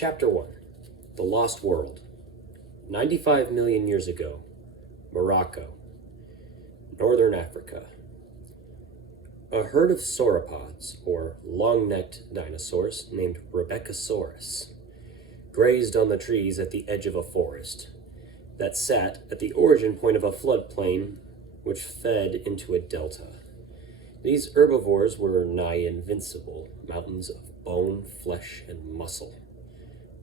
Chapter 1. The Lost World. 95 million years ago, Morocco, Northern Africa. A herd of sauropods, or long-necked dinosaurs, named Rebecosaurus, grazed on the trees at the edge of a forest that sat at the origin point of a floodplain which fed into a delta. These herbivores were nigh invincible, mountains of bone, flesh, and muscle.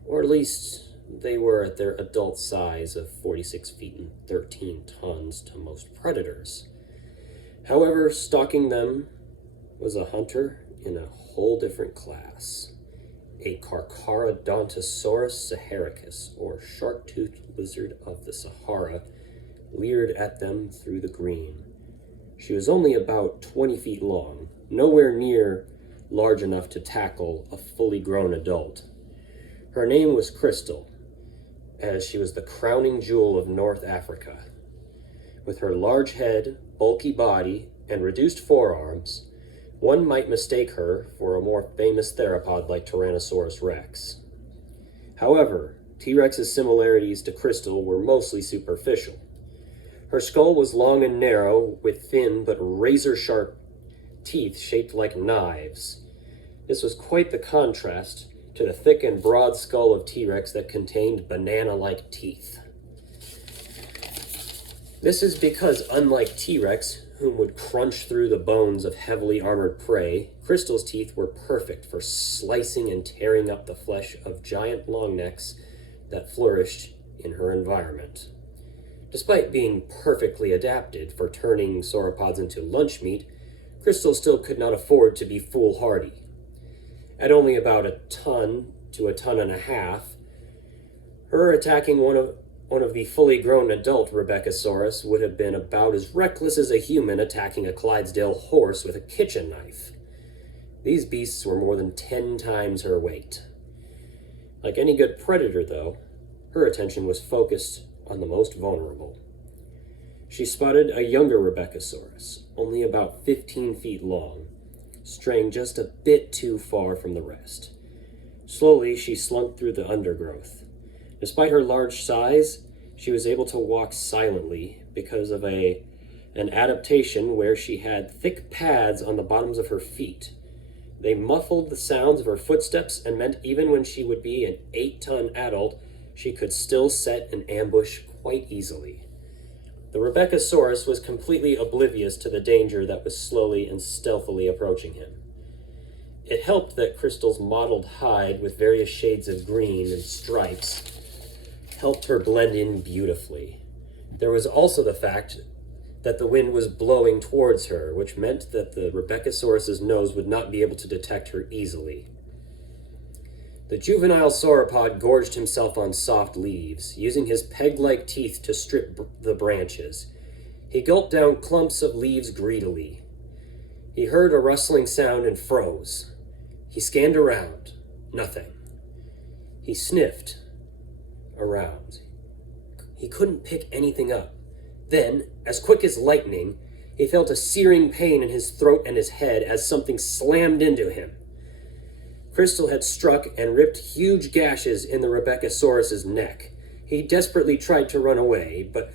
Or at least they were at their adult size of 46 feet and 13 tons to most predators. However, stalking them was a hunter in a whole different class. A Carcharodontosaurus saharicus, or shark-toothed lizard of the Sahara, leered at them through the green. She was only about 20 feet long, nowhere near large enough to tackle a fully grown adult. Her name was Crystal, as she was the crowning jewel of North Africa. With her large head, bulky body, and reduced forearms, one might mistake her for a more famous theropod like Tyrannosaurus rex. However, T-Rex's similarities to Crystal were mostly superficial. Her skull was long and narrow, with thin but razor-sharp teeth shaped like knives. This was quite the contrast to the thick and broad skull of T-Rex that contained banana-like teeth. This is because, unlike T-Rex, whom would crunch through the bones of heavily armored prey, Crystal's teeth were perfect for slicing and tearing up the flesh of giant longnecks that flourished in her environment. Despite being perfectly adapted for turning sauropods into lunch meat, Crystal still could not afford to be foolhardy. At only about a ton to a ton and a half, her attacking one of the fully grown adult Rebecosaurus would have been about as reckless as a human attacking a Clydesdale horse with a kitchen knife. These beasts were more than 10 times her weight. Like any good predator, though, her attention was focused on the most vulnerable. She spotted a younger Rebecosaurus, only about 15 feet long, straying just a bit too far from the rest. Slowly, she slunk through the undergrowth. Despite her large size, she was able to walk silently because of an adaptation where she had thick pads on the bottoms of her feet. They muffled the sounds of her footsteps and meant even when she would be an 8-ton adult, she could still set an ambush quite easily. The Rebecosaurus was completely oblivious to the danger that was slowly and stealthily approaching him. It helped that Crystal's mottled hide with various shades of green and stripes helped her blend in beautifully. There was also the fact that the wind was blowing towards her, which meant that the Rebecosaurus's nose would not be able to detect her easily. The juvenile sauropod gorged himself on soft leaves, using his peg-like teeth to strip the branches. He gulped down clumps of leaves greedily. He heard a rustling sound and froze. He scanned around. Nothing. He sniffed around. He couldn't pick anything up. Then, as quick as lightning, he felt a searing pain in his throat and his head as something slammed into him. Crystal had struck and ripped huge gashes in the Rebecosaurus's neck. He desperately tried to run away, but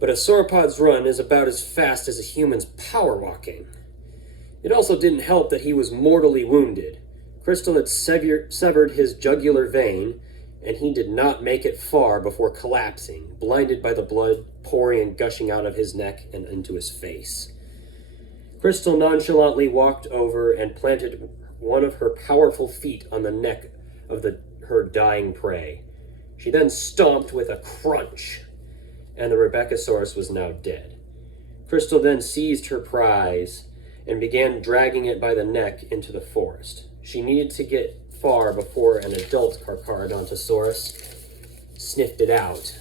a sauropod's run is about as fast as a human's power walking. It also didn't help that he was mortally wounded. Crystal had severed his jugular vein, and he did not make it far before collapsing, blinded by the blood pouring and gushing out of his neck and into his face. Crystal nonchalantly walked over and planted one of her powerful feet on the neck of her dying prey. She then stomped with a crunch, and the Rebecosaurus was now dead. Crystal then seized her prize and began dragging it by the neck into the forest. She needed to get far before an adult Carcharodontosaurus sniffed it out.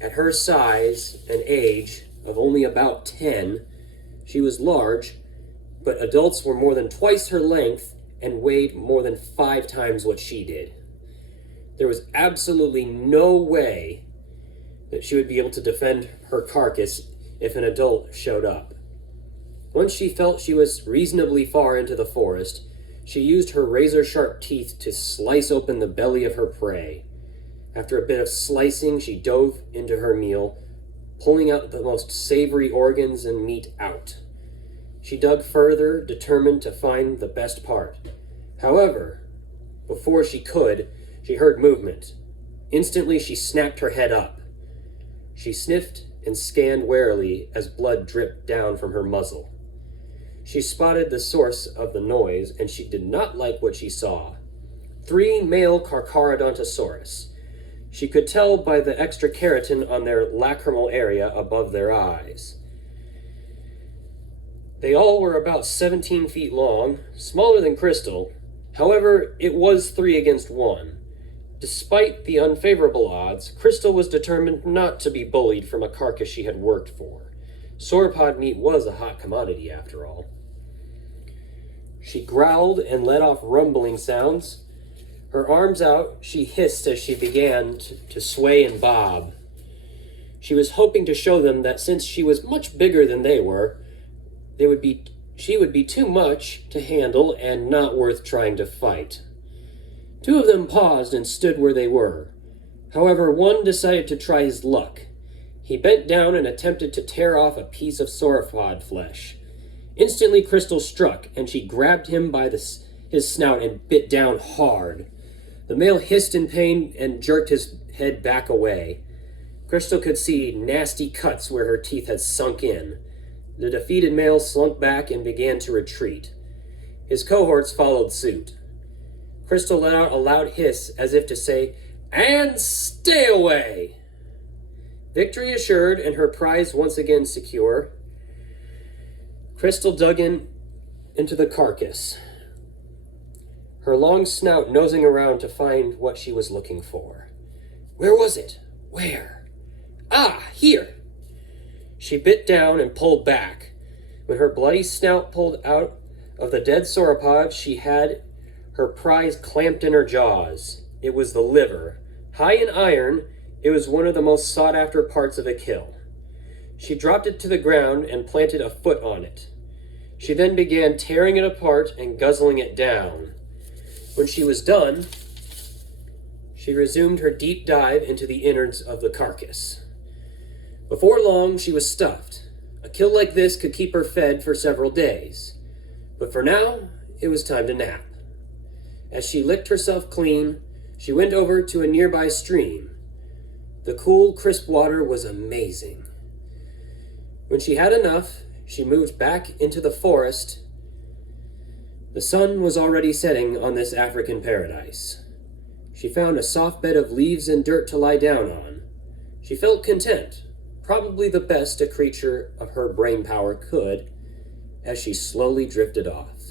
At her size and age of only about 10, she was large, but adults were more than twice her length and weighed more than 5 times what she did. There was absolutely no way that she would be able to defend her carcass if an adult showed up. Once she felt she was reasonably far into the forest, She used her razor-sharp teeth to slice open the belly of her prey. After a bit of slicing, she dove into her meal, pulling out the most savory organs and meat out. She dug further, determined to find the best part. However, before she could, she heard movement. Instantly, she snapped her head up. She sniffed and scanned warily as blood dripped down from her muzzle. She spotted the source of the noise, and she did not like what she saw. 3 male Carcharodontosaurus. She could tell by the extra keratin on their lacrimal area above their eyes. They all were about 17 feet long, smaller than Crystal. However, it was 3 against 1. Despite the unfavorable odds, Crystal was determined not to be bullied from a carcass she had worked for. Sauropod meat was a hot commodity, after all. She growled and let off rumbling sounds. Her arms out, she hissed as she began to sway and bob. She was hoping to show them that since she was much bigger than they were, she would be too much to handle and not worth trying to fight. 2 of them paused and stood where they were. However, one decided to try his luck. He bent down and attempted to tear off a piece of sauropod flesh. Instantly, Crystal struck, and she grabbed him by his snout and bit down hard. The male hissed in pain and jerked his head back away. Crystal could see nasty cuts where her teeth had sunk in. The defeated male slunk back and began to retreat. His cohorts followed suit. Crystal let out a loud hiss as if to say, "And stay away!" Victory assured and her prize once again secure, Crystal dug into the carcass, her long snout nosing around to find what she was looking for. Where was it? Where? Ah, here! She bit down and pulled back. When her bloody snout pulled out of the dead sauropod, she had her prize clamped in her jaws. It was the liver. High in iron, it was one of the most sought-after parts of a kill. She dropped it to the ground and planted a foot on it. She then began tearing it apart and guzzling it down. When she was done, she resumed her deep dive into the innards of the carcass. Before long, she was stuffed. A kill like this could keep her fed for several days. But for now, it was time to nap. As she licked herself clean, she went over to a nearby stream. The cool, crisp water was amazing. When she had enough, she moved back into the forest. The sun was already setting on this African paradise. She found a soft bed of leaves and dirt to lie down on. She felt content, probably the best a creature of her brain power could, as she slowly drifted off.